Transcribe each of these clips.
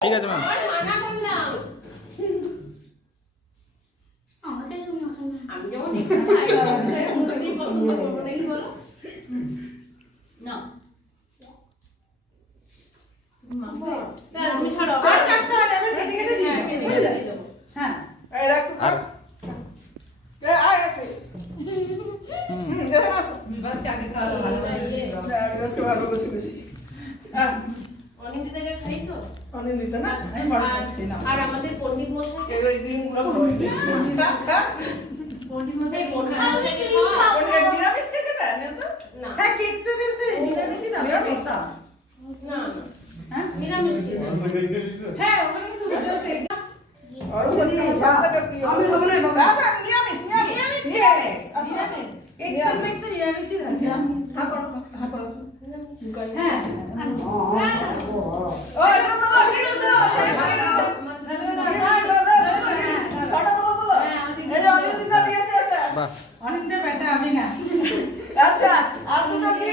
ঠিক আছে ম্যাম। মানা করলাম আমাকে কেউ মাখা না। আমি যেমন এটা খাই যদি পছন্দ করবো নাকি বলো না তুমি ছাড়ো আর কাটতে হবে আমি কেটে কেটে দিয়ে দেব হ্যাঁ এই দেখো আর আর রাখো দেখো না বিবাসকে আগে খাওয়া ভালো করে বিবাসকে ভালো বসে বসে হ্যাঁ অনিন্দিতা থেকে খাইছো অনেক দিত না আমি বড় খাচ্ছি না আর আমাদের পণ্ডিত মশাই এগুলো ডিম গুলো খাওয়াই পণ্ডিত মশাই পণ্ডিত আমি মশাইকে ডিম খাওয়া খাবো। ওটা নিরামিষ থেকে না তো না হ্যাঁ কেক সার্ভিসে নিরামিষই দাও নিরামিষ। না না হ্যাঁ নিরামিষ খেতে হ্যাঁ ওখানে কিন্তু ভিডিও দেখ আর আমি ওই সাসাটা প্রিয় আমি খাবো না বাবা। আচ্ছা নিরামিষ নিরামিষ নিরামিষ আচ্ছা কেক সার্ভিসে নিরামিষই থাকে হ্যাঁ করো হ্যাঁ করো হ্যাঁ ওই এগুলো দাও এগুলো দাও ছটা দাও বলো এই যে অনিন্দিতা দিয়েছে ওটা বাহ, অনিন্দের বেটা আমি না আচ্ছা আর দুটো কি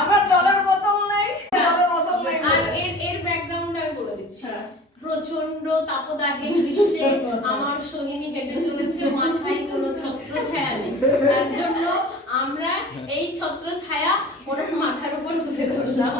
আমার জলের বোতল নেই জলের বোতল নেই আর এর ব্যাকগ্রাউন্ড আমি বলে দিচ্ছি প্রচন্ড তাপদাহে গ্রীষ্মে আমার সোহিনী হেঁটে চলেছে মাথায় কোনো ছত্র ছায়া নেই তার জন্য আমরা এই ছত্র ছায়া ওনার মাথার উপর তুলে ধরলাম